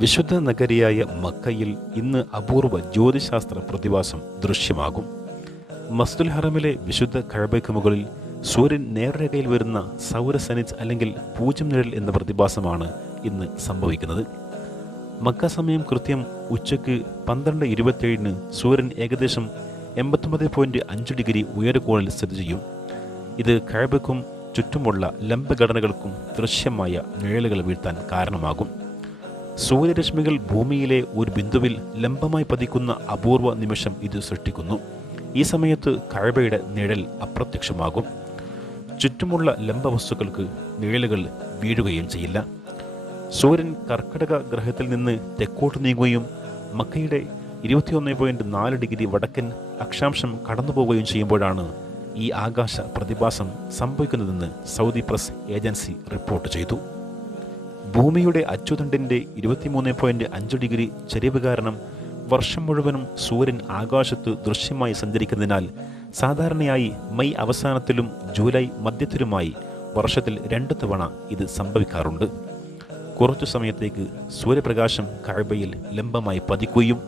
വിശുദ്ധ നഗരിയായ മക്കയിൽ ഇന്ന് അപൂർവ ജ്യോതിശാസ്ത്ര പ്രതിഭാസം ദൃശ്യമാകും. മസ്തുൽ ഹറമിലെ വിശുദ്ധ കഴബയ്ക്ക് മുകളിൽ സൂര്യൻ നേർരേഖയിൽ വരുന്ന സൗരസനിച്ച് അല്ലെങ്കിൽ പൂജ്യം നിഴൽ എന്ന പ്രതിഭാസമാണ് ഇന്ന് സംഭവിക്കുന്നത്. മക്ക സമയം കൃത്യം ഉച്ചയ്ക്ക് പന്ത്രണ്ട് ഇരുപത്തേഴിന് സൂര്യൻ ഏകദേശം എൺപത്തൊമ്പത് പോയിന്റ് അഞ്ച് ഡിഗ്രി ഉയരകോണിൽ സ്ഥിതി ചെയ്യും. ഇത് കഴബയ്ക്കും ചുറ്റുമുള്ള ലംബഘടനകൾക്കും ദൃശ്യമായ നിഴലുകൾ വീഴ്ത്താൻ കാരണമാകും. സൂര്യരശ്മികൾ ഭൂമിയിലെ ഒരു ബിന്ദുവിൽ ലംബമായി പതിക്കുന്ന അപൂർവ നിമിഷം ഇത് സൃഷ്ടിക്കുന്നു. ഈ സമയത്ത് കഴബയുടെ നിഴൽ അപ്രത്യക്ഷമാകും. ചുറ്റുമുള്ള ലംബവസ്തുക്കൾക്ക് നിഴലുകൾ വീഴുകയും ചെയ്യില്ല. സൂര്യൻ കർക്കിടക ഗ്രഹത്തിൽ നിന്ന് തെക്കോട്ട് നീങ്ങുകയും മക്കയുടെ ഇരുപത്തിയൊന്ന് പോയിന്റ് നാല് ഡിഗ്രി വടക്കൻ അക്ഷാംശം കടന്നു പോവുകയും ചെയ്യുമ്പോഴാണ് ഈ ആകാശ പ്രതിഭാസം സംഭവിക്കുന്നതെന്ന് സൗദി പ്രസ് ഏജൻസി റിപ്പോർട്ട് ചെയ്തു. ഭൂമിയുടെ അച്ചുതണ്ടിന്റെ ഇരുപത്തിമൂന്ന് പോയിന്റ് അഞ്ച് ഡിഗ്രി ചരിവ് കാരണം വർഷം മുഴുവനും സൂര്യൻ ആകാശത്ത് ദൃശ്യമായി സഞ്ചരിക്കുന്നതിനാൽ സാധാരണയായി മെയ് അവസാനത്തിലും ജൂലൈ മധ്യത്തിലുമായി വർഷത്തിൽ രണ്ട് തവണ ഇത് സംഭവിക്കാറുണ്ട്. കുറച്ചു സമയത്തേക്ക് സൂര്യപ്രകാശം കഴബയിൽ ലംബമായി പതിക്കുകയും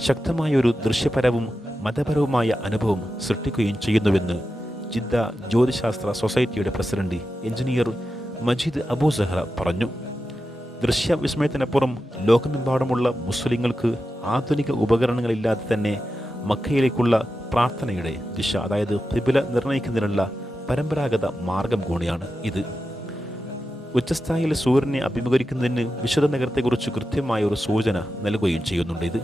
ശക്തമായ ഒരു ദൃശ്യപരവും മതപരവുമായ അനുഭവം സൃഷ്ടിക്കുകയും ചെയ്യുന്നുവെന്ന് ജിദ്ദ ജ്യോതിശാസ്ത്ര സൊസൈറ്റിയുടെ president engineer Majeed Abu Zahra പറഞ്ഞു. ദൃശ്യവിസ്മയത്തിനപ്പുറം ലോകമെമ്പാടുമുള്ള മുസ്ലിങ്ങൾക്ക് ആധുനിക ഉപകരണങ്ങളില്ലാതെ തന്നെ മക്കയിലേക്കുള്ള പ്രാർത്ഥനയുടെ ദിശ അതായത് ത്രിപുല നിർണയിക്കുന്നതിനുള്ള പരമ്പരാഗത മാർഗം കൂടിയാണ് ഇത്. ഉച്ചസ്ഥായിൽ സൂര്യനെ അഭിമുഖീകരിക്കുന്നതിന് വിശുദ്ധ നഗരത്തെക്കുറിച്ച് കൃത്യമായ ഒരു സൂചന നൽകുകയും ചെയ്യുന്നുണ്ട് ഇത്.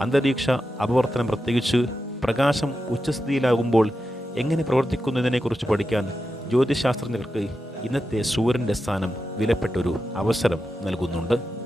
അന്തരീക്ഷ അപവർത്തനം പ്രത്യേകിച്ച് പ്രകാശം ഉച്ചസ്ഥിതിയിലാകുമ്പോൾ എങ്ങനെ പ്രവർത്തിക്കുന്നതിനെക്കുറിച്ച് പഠിക്കാൻ ജ്യോതിശാസ്ത്രജ്ഞർക്ക് ഇന്നത്തെ സൂര്യന്റെ സ്ഥാനം വിലപ്പെട്ടൊരു അവസരം നൽകുന്നുണ്ട്.